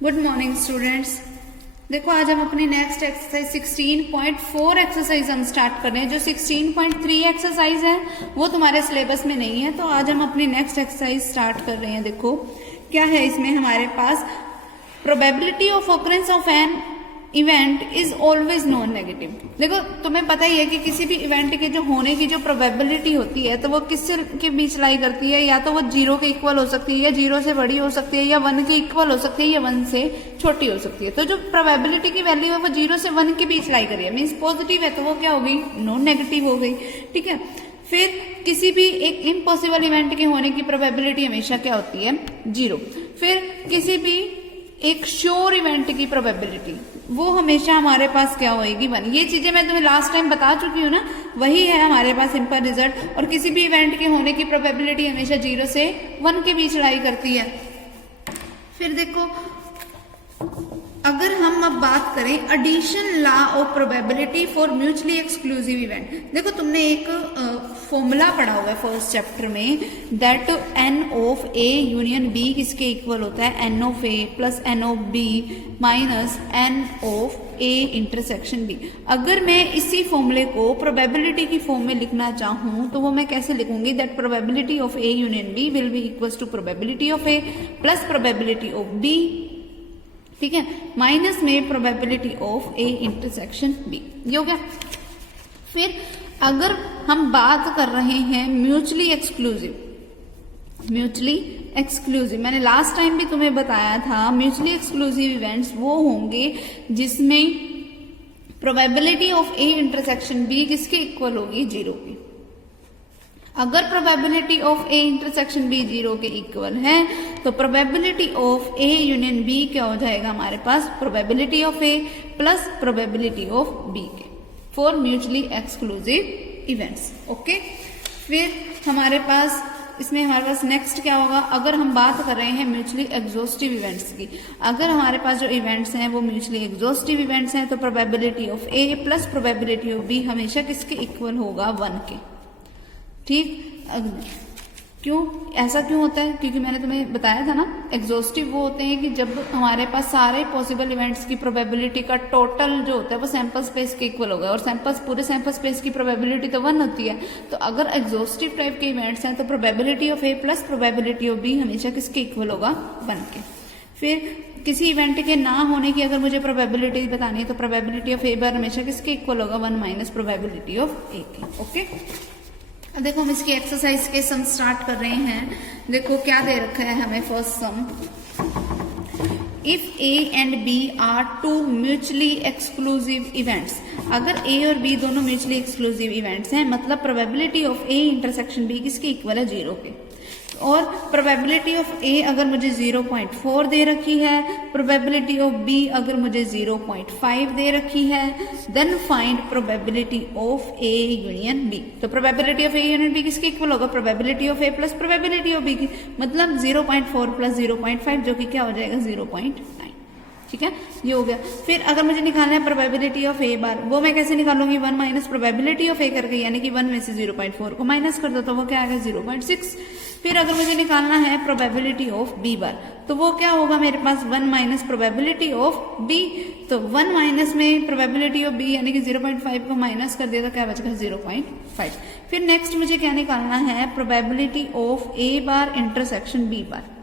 Good morning students. देखो आज हम अपनी नेक्स्ट एक्सरसाइज 16.4 एक्सरसाइज हम स्टार्ट कर रहे हैं। जो 16.3 एक्सरसाइज है वो तुम्हारे सिलेबस में नहीं है, तो आज हम अपनी नेक्स्ट एक्सरसाइज स्टार्ट कर रहे हैं। देखो क्या है इसमें हमारे पास, probability of occurrence of an event is always non negative. देखो तुम्हें पता ही है कि किसी भी इवेंट के जो होने की जो प्रोबेबिलिटी होती है तो वो किससे के बीच लाई करती है, या तो वो 0 के इक्वल हो सकती है, या 0 से बड़ी हो सकती है, या 1 के इक्वल हो सकती है, या 1 से छोटी हो सकती है। तो जो प्रोबेबिलिटी की वैल्यू है वो 0 से 1 के बीच लाई करी है, मीन्स पॉजिटिव है, तो वो क्या हो गई, नॉन नेगेटिव हो गई। ठीक है, फिर किसी भी एक इम्पॉसिबल इवेंट के होने की प्रोबेबिलिटी हमेशा क्या होती है, 0। फिर किसी भी एक श्योर इवेंट की प्रोबेबिलिटी वो हमेशा हमारे पास क्या होएगी, 1। ये चीजें मैं तुम्हें लास्ट टाइम बता चुकी हूँ ना, वही है हमारे पास सिंपल रिजल्ट। और किसी भी इवेंट के होने की प्रोबेबिलिटी हमेशा 0 से 1 के बीच लाई करती है। फिर देखो अगर हम अब बात करें addition law of probability for mutually exclusive event. देखो तुमने एक फॉर्मूला पढ़ा हुआ है फर्स्ट चैप्टर में, that n of A union B किसके इक्वल होता है, n of A plus n of B minus n of A intersection B. अगर मैं इसी फॉर्मूले को प्रोबेबिलिटी की फॉर्म में लिखना चाहूं तो वो मैं कैसे लिखूंगी, that probability of A union B will be equal to probability of A plus probability of B, ठीक है, माइनस में probability of A intersection B. ये हो गया। फिर अगर हम बात कर रहे हैं म्यूचुअली एक्सक्लूसिव, मैंने लास्ट टाइम भी तुम्हें बताया था, म्यूचुअली एक्सक्लूसिव इवेंट्स वो होंगे जिसमें probability of A intersection B किसके इक्वल होगी, 0 की। अगर probability of A intersection B 0 के इक्वल है तो probability of A union B क्या हो जाएगा हमारे पास, probability of A plus probability of B के, for mutually exclusive events. Okay, फिर हमारे पास इसमें हमारे पास नेक्स्ट क्या होगा, अगर हम बात कर रहे हैं म्यूचुअली एग्जॉस्टिव इवेंट्स की, अगर हमारे पास जो इवेंट्स हैं वो म्यूचुअली एग्जॉस्टिव इवेंट्स हैं तो probability of A plus probability of B हमेशा किसके इक्वल होगा, 1 के। ठीक, क्यों ऐसा क्यों होता है, क्योंकि मैंने तुम्हें बताया था ना, एग्जॉस्टिव वो होते हैं कि जब हमारे पास सारे पॉसिबल इवेंट्स की प्रोबेबिलिटी का टोटल जो होता है वो सैंपल स्पेस के इक्वल होगा, और पूरे सैंपल स्पेस की प्रोबेबिलिटी तो 1 होती है। तो अगर एग्जॉस्टिव टाइप के इवेंट्स हैं तो probability of A plus probability of B हमेशा किसके इक्वल होगा, 1 के। फिर किसी इवेंट के ना होने की अगर मुझे प्रोबेबिलिटी बतानी है तो प्रोबेबिलिटी ऑफ ए बार हमेशा किसके इक्वल होगा, 1 माइनस प्रोबेबिलिटी ऑफ ए की। ओके, देखो हम इसकी एक्सरसाइज के सम स्टार्ट कर रहे हैं। देखो क्या दे रखा है हमें first sum, if A and B are 2 mutually exclusive events. अगर ए और बी दोनों म्यूचुअली एक्सक्लूसिव इवेंट्स हैं मतलब probability of A intersection B किसके इक्वल है, 0 के। और प्रोबेबिलिटी ऑफ ए अगर मुझे 0.4 दे रखी है, प्रोबेबिलिटी ऑफ बी अगर मुझे 0.5 दे रखी है, then find probability of A union B. तो probability of A union B किसके इक्वल होगा, probability of A plus probability of B की, मतलब 0.4 प्लस 0.5 जो कि क्या हो जाएगा, 0.9। ठीक है, ये हो गया। फिर अगर मुझे निकालना है प्रोबेबिलिटी ऑफ ए बार, वो मैं कैसे निकालूंगी, 1 माइनस प्रोबेबिलिटी ऑफ ए करके, यानी कि 1 में से 0.4 को माइनस कर दो तो वो क्या आएगा, 0.6। फिर अगर मुझे निकालना है प्रोबेबिलिटी ऑफ बी बार तो वो क्या होगा मेरे पास, 1 माइनस प्रोबेबिलिटी ऑफ बी, तो 1 माइनस में प्रोबेबिलिटी ऑफ बी यानी कि 0.5 को माइनस कर दिया तो क्या बचेगा, 0.5। फिर नेक्स्ट मुझे क्या निकालना है, probability of A bar intersection B bar.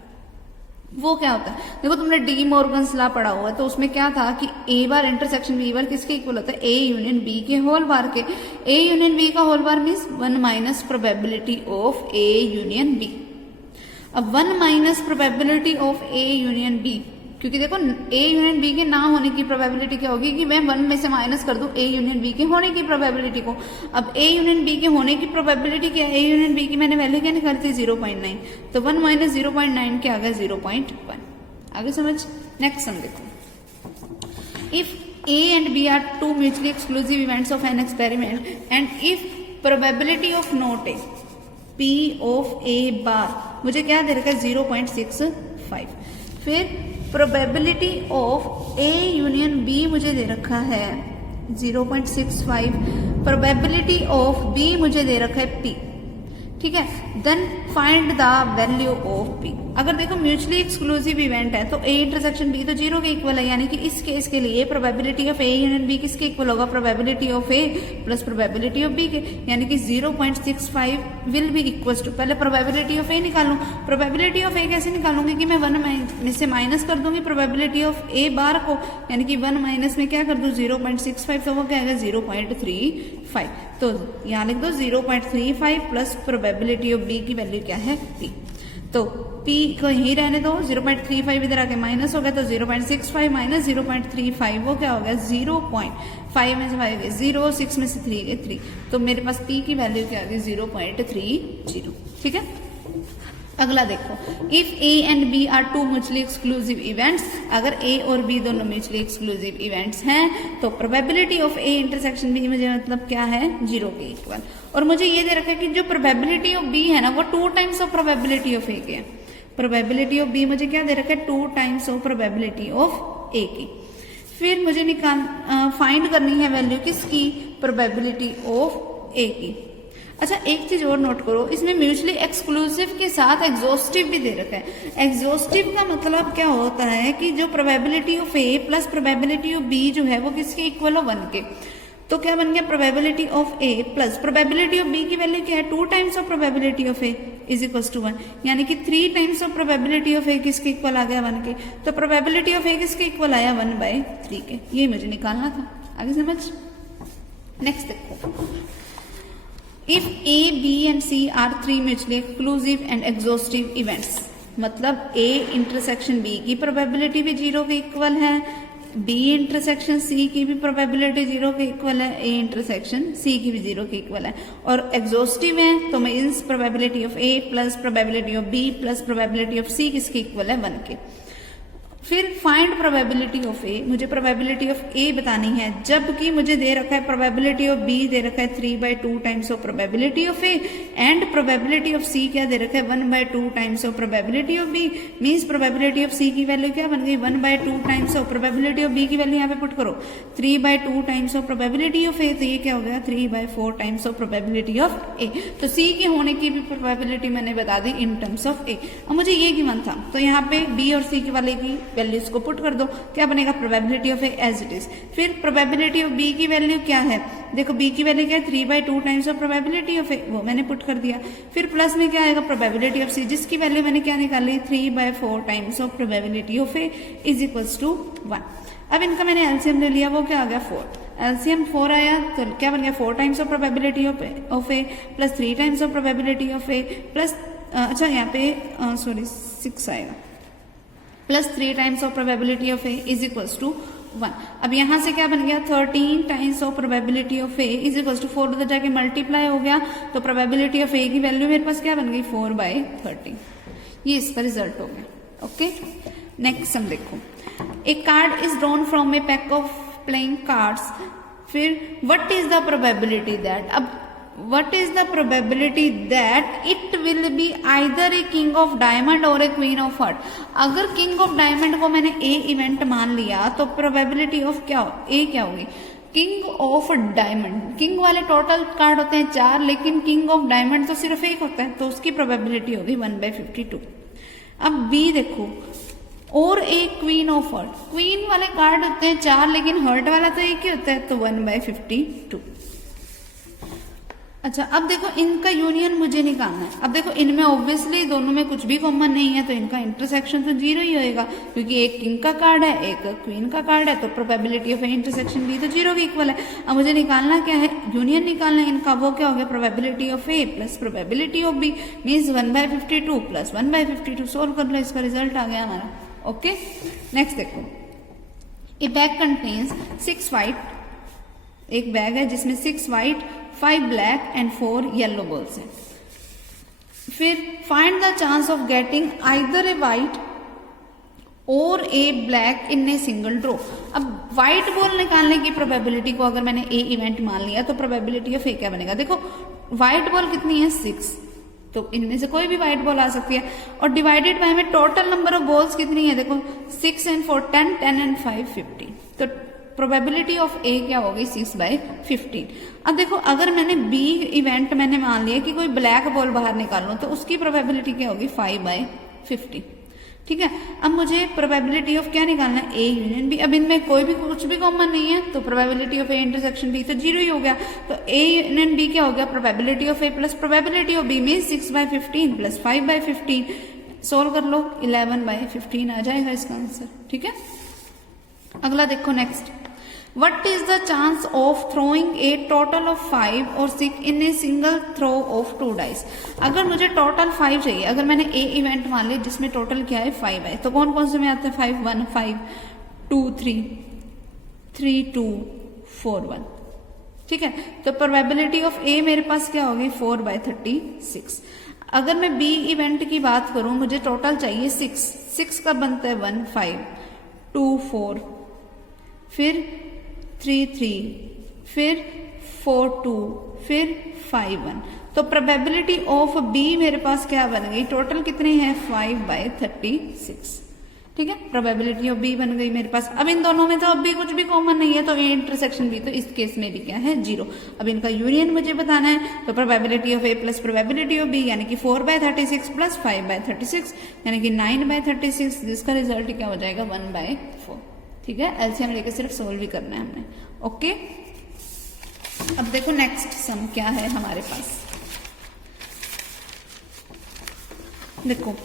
वो क्या होता है, देखो तुमने डी मॉर्गन्स लॉ पढ़ा हुआ है तो उसमें क्या था कि ए बार इंटरसेक्शन बी बार किसके इक्वल होता है, ए यूनियन बी के होल बार के। ए यूनियन बी का whole bar means 1 minus probability of A union B. अब 1 minus probability of A union B, क्योंकि देखो ए यूनियन बी के ना होने की प्रोबेबिलिटी क्या होगी कि मैं 1 में से माइनस कर दूं ए यूनियन बी के होने की प्रोबेबिलिटी को। अब ए यूनियन बी के होने की प्रोबेबिलिटी क्या है, ए यूनियन बी की मैंने वैल्यू क्या निकाली थी, 0.9, तो 1 माइनस 0.9 क्या आ गया, 0.1। आगे समझ। नेक्स्ट सम देखो, if A and B are 2 mutually exclusive events of an experiment and if probability of not A P of A bar मुझे क्या दे रखा है, 0.65। फिर probability of A union B मुझे दे रखा है 0.65, प्रोबेबिलिटी ऑफ बी मुझे दे रखा है पी। ठीक है। Then find the value of P. अगर देखो म्यूचुअली एक्सक्लूसिव इवेंट है तो ए इंटरसेक्शन बी तो 0 के इक्वल है, यानी कि इस केस के लिए probability of A union B किसके इक्वल होगा, probability of A plus probability of B के, यानी कि 0.65 विल बी इक्वल टू, पहले प्रोबेबिलिटी ऑफ ए निकालूं। प्रोबेबिलिटी ऑफ ए कैसे निकालूंगी कि मैं 1 में से माइनस कर दूंगी प्रोबेबिलिटी ऑफ ए बार को, यानी कि 1 माइनस में क्या कर दूं 0.65, तो वो क्या आएगा 0.35। तो यहाँ लिख दो 0.35 प्लस प्रोबेबिलिटी ऑफ बी की वैल्यू क्या है पी। तो पी को यही रहने दो, 0.35 इधर आके माइनस हो गया तो 0.65 माइनस 0.35 वो क्या हो गया 0.5 में से 5 0, 6 में से 3 गए 3, तो मेरे पास पी की वैल्यू क्या आ गई 0.30। ठीक है। अगला देखो, if A and B are two mutually exclusive events, अगर ए और बी दोनों म्यूचुअली एक्सक्लूसिव इवेंट्स हैं तो probability of A intersection B मुझे मतलब क्या है 0 के इक्वल, और मुझे ये दे रखा है कि जो प्रोबेबिलिटी ऑफ बी है ना वो 2 टाइम्स ऑफ प्रोबेबिलिटी ऑफ ए के है। प्रोबेबिलिटी ऑफ बी मुझे क्या दे रखा है 2 टाइम्स ऑफ प्रोबेबिलिटी ऑफ ए की। फिर मुझे फाइंड करनी है वैल्यू किसकी, प्रोबेबिलिटी ऑफ ए की। अच्छा एक चीज और नोट करो, इसमें म्यूचुअली एक्सक्लूसिव के साथ एग्जॉस्टिव भी दे रखा है। एग्जॉस्टिव का मतलब क्या होता है कि जो probability of A plus probability of B जो है वो किसके इक्वल हो 1 के, तो क्या बन गया probability of A plus probability of B की वैल्यू क्या है 2 times of probability of A is equal to 1, यानी कि 3 times of probability of A किसके इक्वल आ गया 1 के, तो प्रोबेबिलिटी ऑफ ए किसके इक्वल आया 1/3 के। ये मुझे निकालना था, आगे समझ। नेक्स्ट देखो, if A B and C are 3 mutually exclusive and exhaustive events, मतलब ए इंटरसेक्शन बी की प्रोबेबिलिटी भी 0 के इक्वल है, बी इंटरसेक्शन सी की भी प्रोबेबिलिटी 0 के इक्वल है, ए इंटरसेक्शन सी की भी 0 के इक्वल है, और एग्जॉस्टिव है तो means probability of A plus probability of B plus probability of C किसके इक्वल है 1 के। फिर फाइंड प्रोबेबिलिटी ऑफ ए, मुझे प्रोबेबिलिटी ऑफ ए बतानी है, जबकि मुझे दे रखा है प्रोबेबिलिटी ऑफ बी दे रखा है 3/2 times of probability of A, and probability of C क्या दे रखा है 1/2 times of probability of B, means probability of C की वैल्यू क्या बन गई 1/2 times of probability of B की वैल्यू यहाँ पे पुट करो 3/2 times of probability of A, तो ये क्या हो गया 3/4 times of probability of A. तो सी के होने की भी प्रोबेबिलिटी मैंने बता दी इन टर्म्स ऑफ ए। अब मुझे ये गिवन था तो यहाँ पे बी और सी के वाले की वैल्यूज को पुट कर दो, क्या बनेगा probability of A as it is. फिर प्रोबेबिलिटी ऑफ बी की वैल्यू क्या है, देखो बी की वैल्यू क्या है 3/2 times of probability of A, वो मैंने पुट कर दिया। फिर प्लस में क्या आएगा प्रोबेबिलिटी ऑफ सी, जिसकी वैल्यू मैंने क्या निकाली 3/4 times of probability of A is equals to 1। अब इनका मैंने एलसीएम ले लिया, वो क्या आ गया 4, एलसीएम 4 आया तो क्या बन गया 4 times of probability of A plus 3 times of probability of A plus अच्छा यहाँ पे सॉरी 6 आएगा plus 3 times of probability of A is equals to 1। अब यहां से क्या बन गया 13 times of probability of A is equals to 4 उधर जाके मल्टीप्लाई हो गया, तो प्रोबेबिलिटी ऑफ ए की वैल्यू मेरे पास क्या बन गई 4/13। ये इसका रिजल्ट हो गया। ओके, नेक्स्ट सम देखो, a card is drawn from a pack of playing cards, फिर what is the probability that, अब what is the probability that it will be either a king of diamond or a queen of heart। अगर king of diamond को मैंने a event मान लिया तो probability of क्या हो a क्या होगी किंग ऑफ डायमंड। किंग वाले टोटल कार्ड होते हैं 4, लेकिन किंग ऑफ डायमंड तो सिर्फ 1 होता है, तो उसकी प्रोबेबिलिटी होगी 1/52। अब बी देखो, और एक क्वीन ऑफ हर्ट, क्वीन वाले कार्ड होते हैं 4 लेकिन हर्ट वाला तो 1 ही होता है, तो 1/52। अच्छा अब देखो इनका यूनियन मुझे निकालना है। अब देखो इनमें ऑब्वियसली दोनों में कुछ भी कॉमन नहीं है, तो इनका इंटरसेक्शन तो 0 ही होएगा, क्योंकि एक किंग का कार्ड है एक क्वीन का कार्ड है, तो प्रोबेबिलिटी ऑफ इंटरसेक्शन भी तो 0 के इक्वल है। अब मुझे निकालना क्या है, यूनियन निकालना है इनका, वो क्या हो गया probability of A plus probability of B means 1/52 plus 1/52। Solve कर लो, इसका रिजल्ट आ गया हमारा। ओके, नेक्स्ट देखो, ए बैग कंटेन्स 6 व्हाइट, एक बैग है जिसमें 6 white 5 black and 4 yellow balls हैं। फिर find the chance of getting either a white or a black in a single draw. अब व्हाइट बॉल निकालने की प्रोबेबिलिटी को अगर मैंने ए इवेंट मान लिया तो प्रोबेबिलिटी ऑफ ए क्या बनेगा, देखो व्हाइट बॉल कितनी है 6, तो इनमें से कोई भी व्हाइट बॉल आ सकती है, और डिवाइडेड बाय में टोटल नंबर ऑफ बॉल्स कितनी है, देखो 6 and 4 10, 10 and 5 15, तो प्रोबेबिलिटी ऑफ ए क्या होगी 6/15। अब देखो अगर मैंने बी इवेंट मैंने मान लिया कि कोई ब्लैक बॉल बाहर निकालूं तो उसकी प्रोबेबिलिटी क्या होगी 5/15। ठीक है, अब मुझे प्रोबेबिलिटी ऑफ क्या निकालना है ए यूनियन बी। अब इनमें कोई भी कुछ भी कॉमन नहीं है तो probability of A intersection B तो 0 ही हो गया। तो ए यूनियन बी क्या हो गया probability of A plus probability of B में 6/15 प्लस 5/15। सोल्व कर लो 11/15 आ जाएगा इसका आंसर। ठीक है, अगला देखो next, What is the chance of throwing a total of 5 or 6 in a single throw of 2 dice? अगर मुझे टोटल 5 चाहिए, अगर मैंने ए इवेंट मान लिया जिसमें टोटल क्या है 5 है, तो कौन कौन से में आते हैं 5 1 5 2 3 3 2 4 1। ठीक है, तो प्रोबेबिलिटी ऑफ ए मेरे पास क्या होगी 4/36। अगर मैं बी इवेंट की बात करूं, मुझे टोटल चाहिए 6 का बनता है 1 5 2 4 फिर 3 3 फिर 4 2 फिर 5 1। तो प्रोबेबिलिटी ऑफ बी मेरे पास क्या बन गई, टोटल कितनी है 5/36। ठीक है, प्रोबेबिलिटी ऑफ बी बन गई मेरे पास। अब इन दोनों में तो अब भी कुछ भी कॉमन नहीं है तो ए इंटरसेक्शन बी, तो इस केस में भी क्या है 0। अब इनका यूनियन मुझे बताना है, तो probability of A plus probability of B यानी कि 4/36 प्लस 5/36 यानी कि 9/36, जिसका रिजल्ट क्या हो जाएगा 1/4। ठीक है, एलसीएम लेके सिर्फ सोल्व ही करना है हमने। ओके, अब देखो नेक्स्ट सम क्या है हमारे पास। देखो,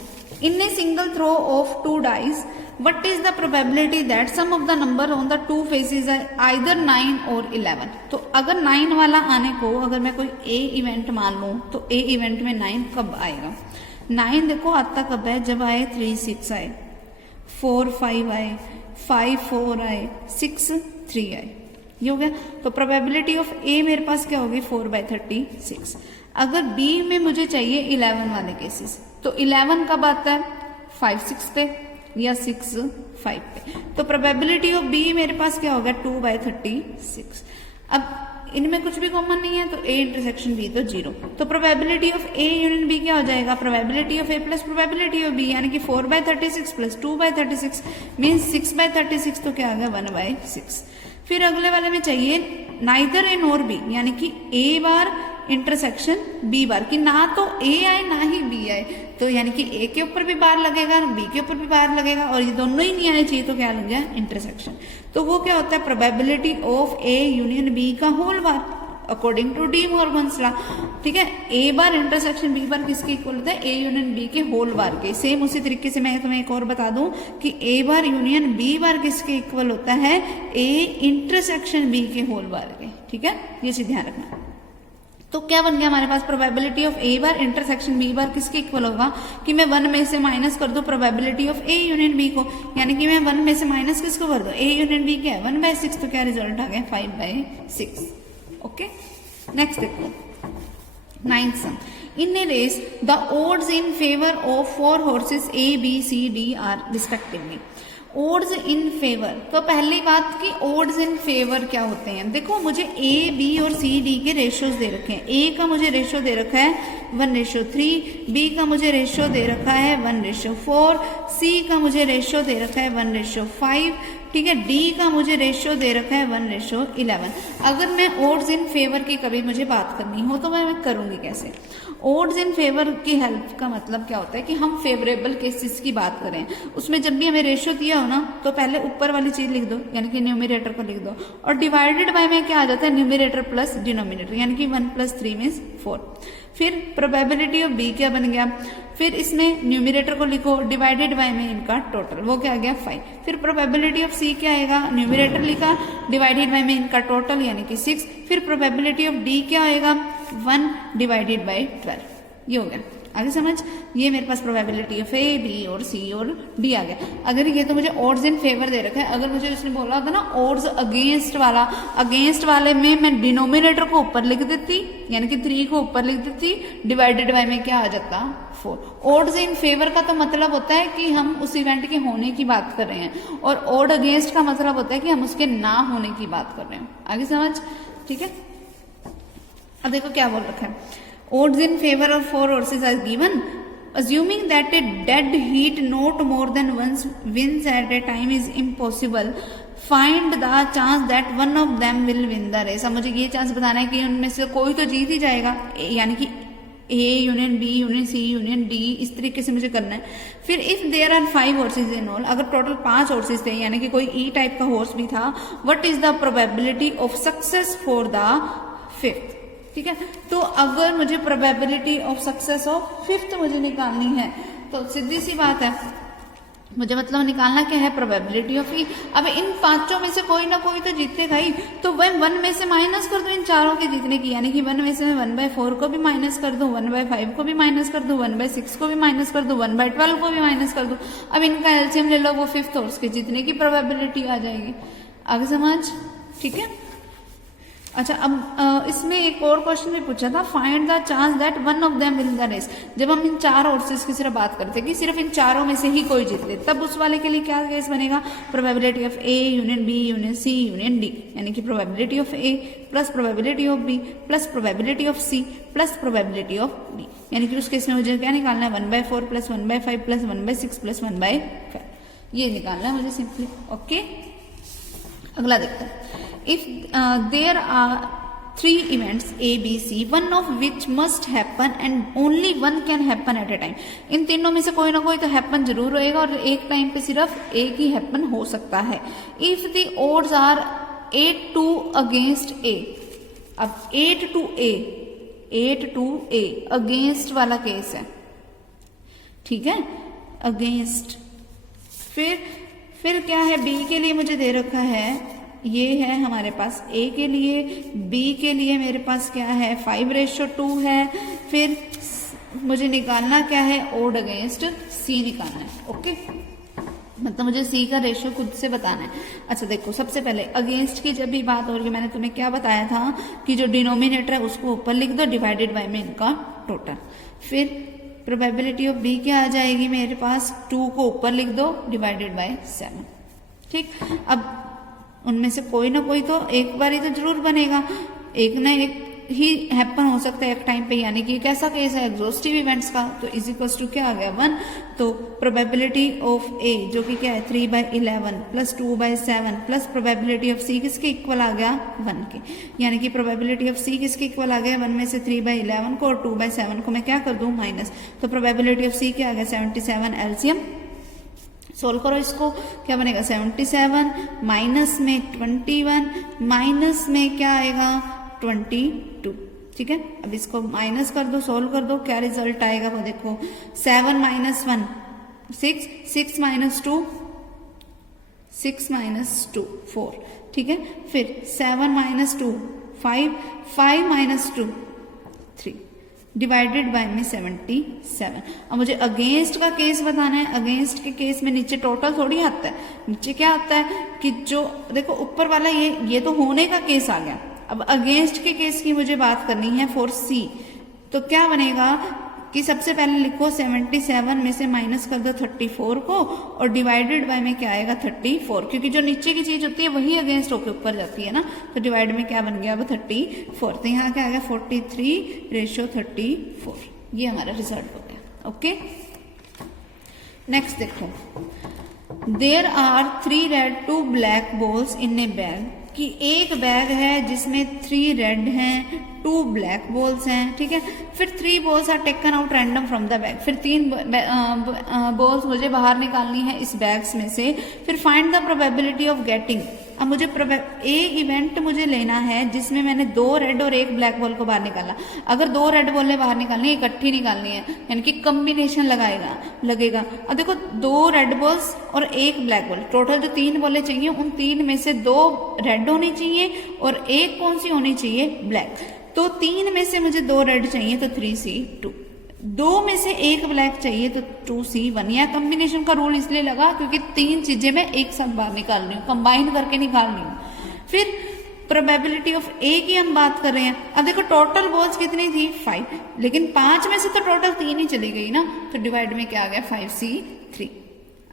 in a single throw of 2 dice what is the probability that sum of the number on the two faces are either 9 और 11। तो अगर 9 वाला आने को अगर मैं कोई ए इवेंट मान लूं तो ए इवेंट में 9 कब आएगा। 9 देखो आता कब है, जब आए 3 6 आए, 4 5 आए, 5 4 आए, 6 3 आए, ये हो गया। तो प्रोबेबिलिटी ऑफ ए मेरे पास क्या होगी 4/36। अगर बी में मुझे चाहिए 11 वाले केसेस, तो 11 कब आता है 5 6 पे या 6 5 पे। तो प्रोबेबिलिटी ऑफ बी मेरे पास क्या होगा 2/36। अब इनमें कुछ भी कॉमन नहीं है तो ए इंटरसेक्शन बी तो 0। तो probability of A union B क्या हो जाएगा, probability of A plus probability of B यानी कि 4/36 प्लस 2/36 मीन्स 6/36, तो क्या आ गया 1/6। फिर अगले वाले में चाहिए नाइदर ए नॉर बी यानी कि ए बार इंटरसेक्शन बी बार, कि ना तो ए आए ना ही बी आए, तो यानी कि ए के ऊपर भी बार लगेगा बी के ऊपर भी बार लगेगा और ये दोनों ही नहीं आने चाहिए, तो क्या लग गया इंटरसेक्शन। तो वो क्या होता है probability of A union B का whole bar according to De Morgan's law. ठीक है, ए बार इंटरसेक्शन बी बार किसके इक्वल होता है, ए यूनियन बी के होल बार के। सेम उसी तरीके से मैं तुम्हें एक और बता दूं कि ए बार यूनियन बी बार किसके इक्वल होता है, ए इंटरसेक्शन बी के होल बार के। ठीक है, ये चीज ध्यान रखना। तो क्या बन गया हमारे पास probability of A bar intersection B bar किसके इक्वल होगा, कि मैं 1 में से माइनस कर दूं probability of A union B को, यानी कि मैं 1 में से माइनस किसको कर दूं, ए यूनियन बी क्या है 1/6, तो क्या रिजल्ट आ गया 5/6। ओके, नेक्स्ट देखो 9th sum. In a race the odds in favour of 4 horses A B C D are respectively. Odds in favour, तो पहली बात कि ओड्स इन फेवर क्या होते हैं। देखो मुझे ए बी और सी डी के रेशियोज दे रखे हैं। ए का मुझे रेशियो दे रखा है 1:3, बी का मुझे रेशियो दे रखा है 1:4, सी का मुझे रेशियो दे रखा है 1:5, ठीक है, डी का मुझे रेशियो दे रखा है 1:11। अगर मैं ओड्स इन फेवर की कभी मुझे बात करनी हो तो मैं करूंगी कैसे। ओड्स इन फेवर की हेल्प का मतलब क्या होता है कि हम फेवरेबल केसेस की बात करें, उसमें जब भी हमें रेशियो दिया हो ना तो पहले ऊपर वाली चीज लिख दो यानी कि न्यूमरेटर को लिख दो, और डिवाइडेड बाय में क्या आ जाता है न्यूमरेटर प्लस डिनोमिनेटर यानी कि 1 + 3 मीन्स 4। फिर प्रोबेबिलिटी ऑफ बी क्या बन गया, फिर इसमें न्यूमरेटर को लिखो डिवाइडेड बाय में इनका टोटल, वो क्या आ गया 5। फिर प्रोबेबिलिटी ऑफ सी क्या आएगा, न्यूमरेटर लिखा डिवाइडेड बाय में इनका टोटल यानी कि 6। फिर प्रोबेबिलिटी ऑफ डी क्या आएगा 1 डिवाइडेड बाय 12। ये हो गया, आगे समझ। ये मेरे पास प्रोबेबिलिटी ऑफ ए बी और सी और डी आ गया। अगर ये तो मुझे ओड्स इन फेवर दे रखा है, अगर मुझे उसने बोला होता ना ओड्स अगेंस्ट वाला, अगेंस्ट वाले में मैं डिनोमिनेटर को ऊपर लिख देती यानी कि 3 को ऊपर लिख देती, डिवाइडेड बाय में क्या आ जाता 4। ओड्स इन फेवर का तो मतलब होता है कि हम उस इवेंट के होने की बात कर रहे हैं, और ओड अगेंस्ट का मतलब होता है कि हम उसके ना होने की बात कर रहे हैं। आगे समझ, ठीक है। अब देखो क्या बोल रखा है, odds in favor of 4 horses are given assuming that a dead heat not more than once wins at a time is impossible, find the chance that one of them will win the race. अब मुझे ये chance बताना है कि उनमें से कोई तो जीत ही जाएगा, यानी कि A union B union C union D, इस तरीके से मुझे करना है। फिर if there are 5 horses in all, अगर टोटल 5 हॉर्सेज थे यानी कि कोई ई टाइप का हॉर्स भी था, what is the probability of success for the 5th। ठीक है, तो अगर मुझे probability of success of 5th मुझे निकालनी है तो सीधी सी बात है, मुझे मतलब निकालना क्या है, प्रोबेबिलिटी ऑफ ई। अब इन 5 में से कोई ना कोई तो जीतेगा ही, तो वह 1 में से माइनस कर दो इन चारों के जीतने की, यानी कि 1 में से मैं 1/4 को भी माइनस कर दूं, 1/5 को भी माइनस कर दूं, 1/6 को भी माइनस कर दूं, 1/12 को भी माइनस कर दूं। अब इनका एलसीएम ले लो, वो 5th हॉर्स के जीतने की प्रोबेबिलिटी आ जाएगी। आगे समझ, ठीक है। अच्छा, अब इसमें एक और क्वेश्चन भी पूछा था, find the chance that one of them win the race. जब हम इन 4 हॉर्सेस की सिर्फ बात करते हैं कि सिर्फ इन चारों में से ही कोई जीत ले, तब उस वाले के लिए क्या केस बनेगा, probability of A union B union C union D, यानी कि probability of A plus probability of B plus probability of C plus probability of D. यानी कि उस केस में मुझे क्या निकालना है, 1/4 प्लस 1/5 प्लस 1/6 प्लस 1/5, ये निकालना है मुझे सिंपली। ओके, अगला देखते हैं। If there are 3 events A, B, C, one of which must happen and only one can happen at a time, इन तीनों में से कोई ना कोई तो हैपन जरूर होएगा और एक टाइम पे सिर्फ एक ही हैपन हो सकता है। If the odds are 8-2 against A, अब 8-2 A अगेंस्ट वाला केस है, ठीक है, अगेंस्ट। फिर क्या है, B के लिए मुझे दे रखा है, ये है हमारे पास A के लिए, B के लिए मेरे पास क्या है, 5/2 है। फिर मुझे निकालना क्या है, ओड अगेंस्ट C निकालना है। ओके, मतलब मुझे C का रेशियो खुद से बताना है। अच्छा देखो, सबसे पहले अगेंस्ट की जब भी बात हो रही है, मैंने तुम्हें क्या बताया था कि जो डिनोमिनेटर है उसको ऊपर लिख दो, डिवाइडेड बाय में इनका टोटल। फिर प्रोबेबिलिटी ऑफ B क्या आ जाएगी मेरे पास, 2 को ऊपर लिख दो, डिवाइडेड बाय 7। ठीक, अब उनमें से कोई ना कोई तो एक बार ही तो जरूर बनेगा, एक ना एक ही हैपन हो सकता है एक टाइम पे, यानी कि कैसा केस है, एग्जॉस्टिव इवेंट्स का। तो इज इक्वल्स टू क्या आ गया, 1। तो प्रोबेबिलिटी ऑफ ए जो कि क्या है, 3/11 plus 2/7 plus probability of C किसके इक्वल आ गया, 1 के। यानी कि प्रोबेबिलिटी ऑफ सी किसके इक्वल आ गया, 1 में से 3/11 को और 2/7 को मैं क्या कर दूं, माइनस। तो प्रोबेबिलिटी ऑफ सी क्या आ गया, 77। एलसीएम सोल्व करो इसको, क्या बनेगा, 77 माइनस में 21 माइनस में क्या आएगा, 22। ठीक है, अब इसको माइनस कर दो, सोल्व कर दो, क्या रिजल्ट आएगा वो देखो, 7 - 1 6, 6 - 2 6 - 2 4। ठीक है, फिर 7 - 2 5, 5 - 2 3, डिवाइडेड बाय में 77। अब मुझे अगेंस्ट का केस बताना है। अगेंस्ट के केस में नीचे टोटल थोड़ी आता है, नीचे क्या आता है कि जो देखो ऊपर वाला ये तो होने का केस आ गया। अब अगेंस्ट के केस की मुझे बात करनी है फॉर सी। तो क्या बनेगा कि सबसे पहले लिखो 77 में से माइनस कर दो 34 को और डिवाइडेड बाय में क्या आएगा, 34, क्योंकि जो नीचे की चीज होती है वही अगेंस्ट होकर ऊपर जाती है ना। तो डिवाइड में क्या बन गया, वो 34। तो यहाँ क्या आ गया, 43/34। ये हमारा रिजल्ट हो गया। ओके, नेक्स्ट देखो, there are 3 red 2 black balls in a bag, कि एक बैग है जिसमें 3 रेड हैं 2 ब्लैक बॉल्स हैं। ठीक है, फिर 3 balls are taken out random from the bag, फिर 3 बॉल्स मुझे बाहर निकालनी है इस बैग्स में से। फिर find the probability of getting. अब मुझे ए इवेंट मुझे लेना है जिसमें मैंने 2 रेड और 1 ब्लैक बॉल को बाहर निकाला। अगर 2 रेड बॉलें बाहर निकालनी है, इकट्ठी निकालनी है, यानी कि कॉम्बिनेशन लगेगा। अब देखो 2 रेड बॉल्स और 1 ब्लैक बॉल, टोटल जो 3 बॉलें चाहिए उन 3 में से 2 रेड होनी चाहिए और 1 कौन सी होनी चाहिए, ब्लैक। तो 3 में से मुझे 2 रेड चाहिए तो 3C2, 2 में से 1 ब्लैक चाहिए तो 2C1। यह कॉम्बिनेशन का रूल इसलिए लगा क्योंकि 3 चीजें मैं एक साथ बाहर निकाल रही हूँ, कंबाइन करके निकाल रही हूँ। फिर प्रोबेबिलिटी ऑफ ए की हम बात कर रहे हैं। अब देखो टोटल बॉल्स कितनी थी, 5, लेकिन 5 में से तो टोटल 3 ही चली गई ना, तो डिवाइड में क्या आ गया, 5C3।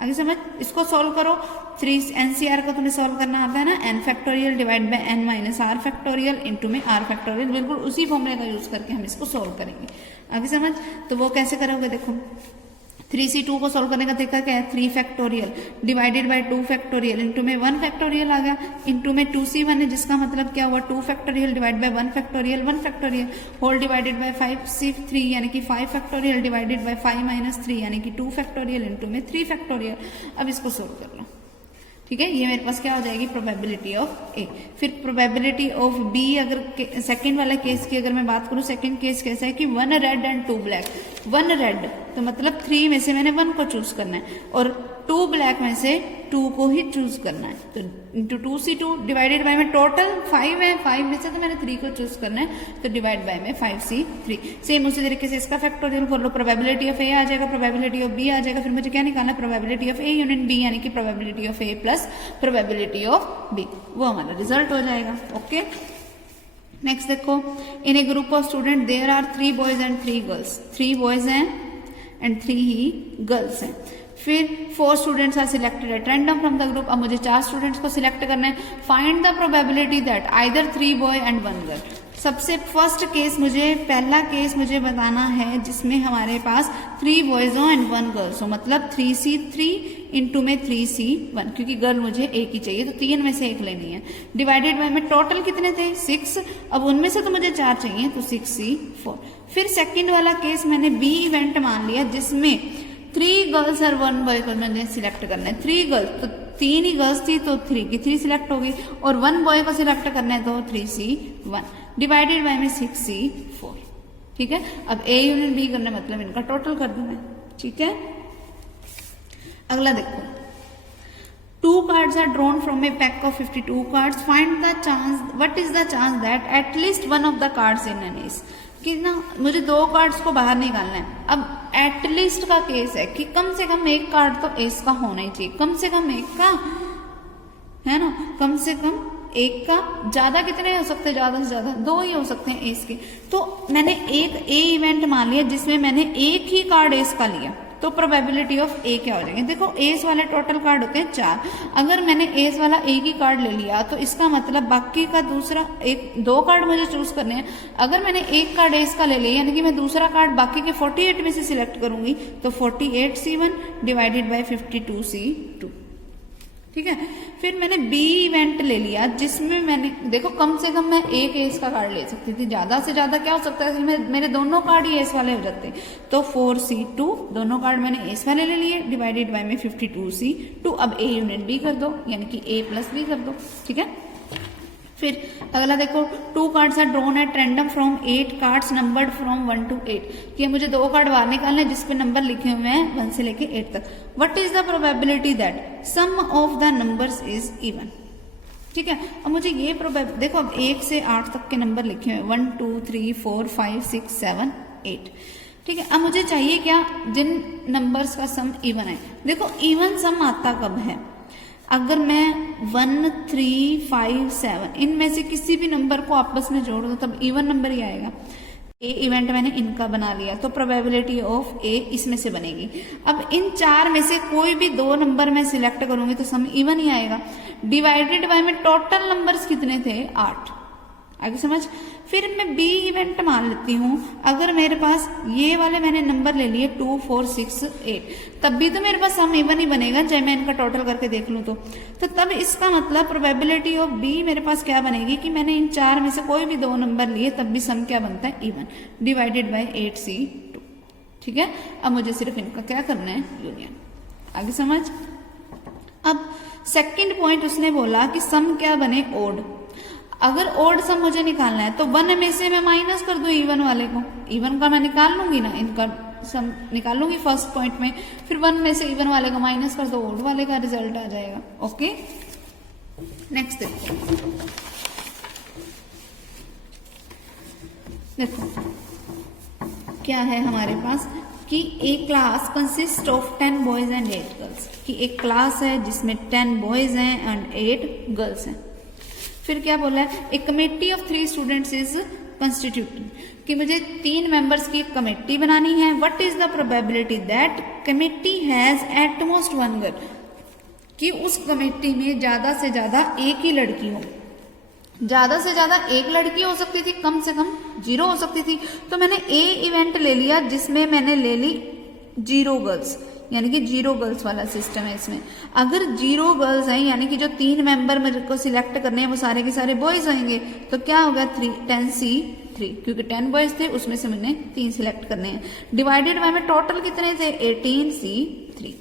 आगे समझ, इसको सॉल्व करो। 3 NCR को तुम्हें सॉल्व करना आता है ना, n factorial divide bye n minus r factorial into में r फैक्टोरियल, बिल्कुल उसी फॉर्मूले का यूज करके हम इसको सॉल्व करेंगे। आगे समझ, तो वो कैसे करोगे देखो, 3c2 को सोल्व करने का तरीका क्या है, 3 factorial divided by 2 factorial, into में 1 फैक्टोरियल आ गया, इनटू में 2c1 है जिसका मतलब क्या हुआ 2 factorial divide by 1 factorial whole divided by 5c3 यानी कि 5 फैक्टोरियल डिवाइडेड बाय 5 माइनस 3 यानी कि 2 फैक्टोरियल इनटू में 3 फैक्टोरियल। अब इसको सोल्व कर लो, ठीक है। ये मेरे पास क्या हो जाएगी, प्रोबेबिलिटी ऑफ ए। फिर प्रोबेबिलिटी ऑफ बी, अगर सेकंड वाला केस की अगर मैं बात करूं, सेकंड केस कैसा है कि 1 रेड एंड 2 ब्लैक। 1 रेड तो मतलब 3 में से मैंने 1 को चूज करना है और 2 ब्लैक में से 2 को ही चूज करना है, तो इंटू 2c2 डिवाइडेड बाय में टोटल 5 है, 5 में से तो मैंने 3 को चूज करना है तो डिवाइड बाय में 5c3। सेम उसी तरीके से इसका फैक्टोरियल कर लो, प्रोबेबिलिटी ऑफ ए आ जाएगा, प्रोबेबिलिटी ऑफ बी आ जाएगा, फिर मुझे क्या निकालना है, probability of A union B यानी कि probability of A plus probability of B, वो हमारा रिजल्ट हो जाएगा। ओके, नेक्स्ट देखो, in a group of student there are 3 boys and 3 girls, 3 boys हैं एंड 3 ही गर्ल्स हैं। फिर 4 students are selected at random from the group. अब मुझे 4 स्टूडेंट्स को सिलेक्ट करना है। Find the probability that either 3 boy and 1 girl. सबसे फर्स्ट केस मुझे, पहला केस मुझे बताना है जिसमें हमारे पास 3 बॉयज हो एंड 1 गर्ल्स हो, मतलब 3c3 इंटू में 3c1, क्योंकि गर्ल मुझे एक ही चाहिए तो 3 में से एक लेनी है, डिवाइडेड बाय में टोटल कितने थे 6, अब उनमें से तो मुझे 4 चाहिए तो 6c4। फिर सेकंड वाला केस मैंने बी इवेंट मान लिया जिसमें 3 गर्ल्स और 1 बॉय को मैंने सिलेक्ट करना है। 3 गर्ल्स तो 3 ही गर्ल्स थी तो 3 की 3 सिलेक्ट होगी और 1 बॉय को सिलेक्ट करना है तो 3c1 डिवाइडेड बाय में 6c4, ठीक है। अब ए यूनियन बी करना मतलब इनका टोटल कर देना है, ठीक है। अगला देखो, 2 cards are drawn from a pack of 52 cards. Find the chance, what is the chance that at least one of the cards in an ace, कि ना मुझे 2 कार्ड्स को बाहर निकालना है। अब एटलीस्ट का केस है कि कम से कम एक कार्ड तो एस का होना ही चाहिए, कम से कम एक का, है ना, कम से कम एक का। ज्यादा कितने हो सकते हैं, ज्यादा से ज्यादा 2 ही हो सकते हैं एस के। तो मैंने एक ए इवेंट मान लिया जिसमें मैंने एक ही कार्ड एस का लिया, तो प्रोबेबिलिटी ऑफ ए क्या हो जाएगी, देखो एस वाले टोटल कार्ड होते हैं 4, अगर मैंने एस वाला एक ही कार्ड ले लिया तो इसका मतलब बाकी का दूसरा 2 कार्ड मुझे चूज करने हैं। अगर मैंने एक कार्ड एस का ले लिया यानी कि मैं दूसरा कार्ड बाकी के 48 में से सिलेक्ट करूंगी तो 48c1 डिवाइडेड बाय 52c2, ठीक है। फिर मैंने बी इवेंट ले लिया जिसमें मैंने, देखो कम से कम मैं एक एस का कार्ड ले सकती थी, ज्यादा से ज्यादा क्या हो सकता है, मेरे दोनों कार्ड ही एस वाले हो जाते, तो 4c2 दोनों कार्ड मैंने एस वाले ले लिए डिवाइडेड बाय में 52c2। अब ए यूनियन बी कर दो यानी कि ए प्लस बी कर दो, ठीक है। फिर अगला देखो, 2 cards are drawn at random from 8 cards numbered from 1 to 8, कि मुझे 2 कार्ड बाहर निकालने जिसपे नंबर लिखे हुए हैं 1 से लेके 8 तक। What is the probability that sum of the numbers is even, ठीक है। अब मुझे ये देखो, अब 1 से 8 तक के नंबर लिखे हुए 1 2 3 4 5 6 7 8, ठीक है। अब मुझे चाहिए क्या, जिन नंबर्स का सम इवन है। देखो इवन सम आता कब है, अगर मैं 1 3 5 7 इनमें से किसी भी नंबर को आपस में जोड़ दो तब इवन नंबर ही आएगा। ए इवेंट मैंने इनका बना लिया तो प्रोबेबिलिटी ऑफ ए इसमें से बनेगी। अब इन 4 में से कोई भी 2 नंबर मैं सिलेक्ट करूंगी तो सम इवन ही आएगा, डिवाइडेड बाय में टोटल नंबर्स कितने थे 8, आगे समझ। फिर मैं बी इवेंट मान लेती हूँ, अगर मेरे पास ये वाले मैंने नंबर ले लिए 2 4 6 8 तब भी तो मेरे पास सम इवन ही बनेगा, चाहे मैं इनका टोटल करके देख लूँ तो तब इसका मतलब प्रोबेबिलिटी ऑफ बी मेरे पास क्या बनेगी कि मैंने इन 4 में से कोई भी 2 नंबर लिए तब भी सम क्या बनता है इवन, डिवाइडेड बाय 8c2, ठीक है। अब मुझे सिर्फ इनका क्या करना है, यूनियन, आगे समझ। अब सेकंड पॉइंट उसने बोला कि सम क्या बने ओड, अगर ओड सम मुझे निकालना है तो 1 में से मैं माइनस कर दूं इवन वाले को, इवन का मैं निकाल लूंगी ना, इनका सम निकाल लूंगी फर्स्ट पॉइंट में, फिर 1 में से इवन वाले को माइनस कर दो, ओड वाले का रिजल्ट आ जाएगा। ओके, नेक्स्ट देखो क्या है हमारे पास कि एक class consist of 10 boys and 8 girls, कि एक क्लास है जिसमें 10 बॉयज हैं एंड 8 गर्ल्स हैं। फिर क्या बोला है, एक committee of 3 students is constituted, कि मुझे 3 मेंबर्स की एक कमेटी बनानी है। What is the probability that committee has at most 1 girl, कि उस कमेटी में ज्यादा से ज्यादा एक ही लड़की हो, ज्यादा से ज्यादा एक लड़की हो सकती थी, कम से कम 0 हो सकती थी। तो मैंने ए इवेंट ले लिया जिसमें मैंने ले ली जीरो गर्ल्स, यानी कि जीरो गर्ल्स वाला सिस्टम है इसमें। अगर जीरो गर्ल्स हैं यानी कि जो 3 मेंबर मेरे को सिलेक्ट करने हैं वो सारे के सारे बॉयज होंगे, तो क्या होगा 10C3, क्योंकि 10 बॉयज थे उसमें से मैंने 3 सिलेक्ट करने हैं। डिवाइडेड बाय में टोटल कितने थे 18C3।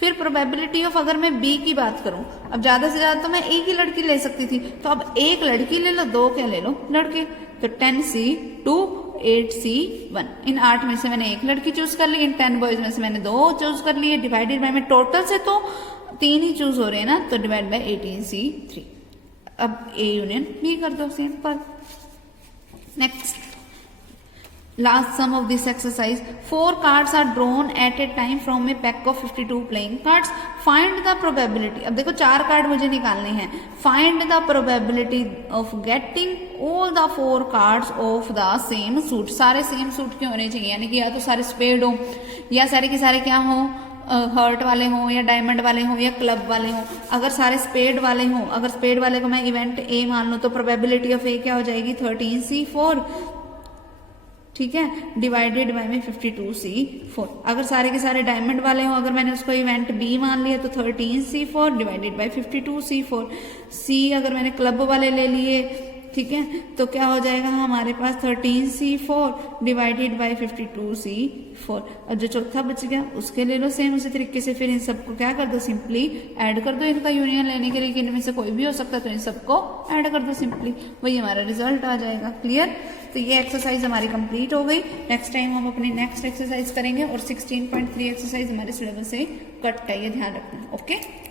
फिर प्रोबेबिलिटी ऑफ, अगर मैं बी की बात करूं, अब ज्यादा से ज्यादा तो मैं एक ही लड़की ले सकती थी, तो अब एक लड़की ले लो, 2 क्या ले लो लड़के, तो 10C2 8C1। इन 8 में से मैंने एक लड़की चूज कर ली, इन 10 बॉयज में से मैंने 2 चूज कर लिए। डिवाइडेड बाय में टोटल से तो 3 ही चूज हो रहे हैं ना, तो डिवाइड बाय 18C3। अब ए यूनियन बी कर दो, simple. Next, last sum of this exercise, 4 cards are drawn at a time from a pack of 52 playing cards. Find the probability, अब देखो 4 कार्ड मुझे निकालने हैं। Find the probability of getting all the 4 cards of the same suit। सारे same suit के होने चाहिए, यानी कि या तो सारे स्पेड हो, या सारे के सारे क्या हो, हर्ट वाले हों, या डायमंड वाले हों, या क्लब वाले हों। अगर सारे स्पेड वाले हों, अगर स्पेड वाले को मैं इवेंट ए मान लूं, तो प्रोबेबिलिटी ऑफ ए क्या हो जाएगी 13C4, ठीक है, डिवाइडेड बाय में 52C4। अगर सारे के सारे डायमंड वाले हो, अगर मैंने उसको इवेंट बी मान लिया तो 13C4 डिवाइडेड बाय 52C4। सी अगर मैंने क्लब वाले ले लिए, ठीक है, तो क्या हो जाएगा हमारे पास 13C4 डिवाइडेड बाय 52C4। और जो चौथा बच गया उसके ले लो सेम उसी तरीके से। फिर इन सबको क्या कर दो, सिंपली ऐड कर दो। इनका यूनियन लेने के लिए कि इनमें से कोई भी हो सकता है, तो इन सबको ऐड कर दो सिंपली, वही हमारा रिजल्ट आ जाएगा। क्लियर? तो ये एक्सरसाइज हमारी कंप्लीट हो गई। नेक्स्ट टाइम हम अपनी नेक्स्ट एक्सरसाइज करेंगे, और 16.3 एक्सरसाइज हमारे सिलेबस से कट है, ये ध्यान रखना। ओके।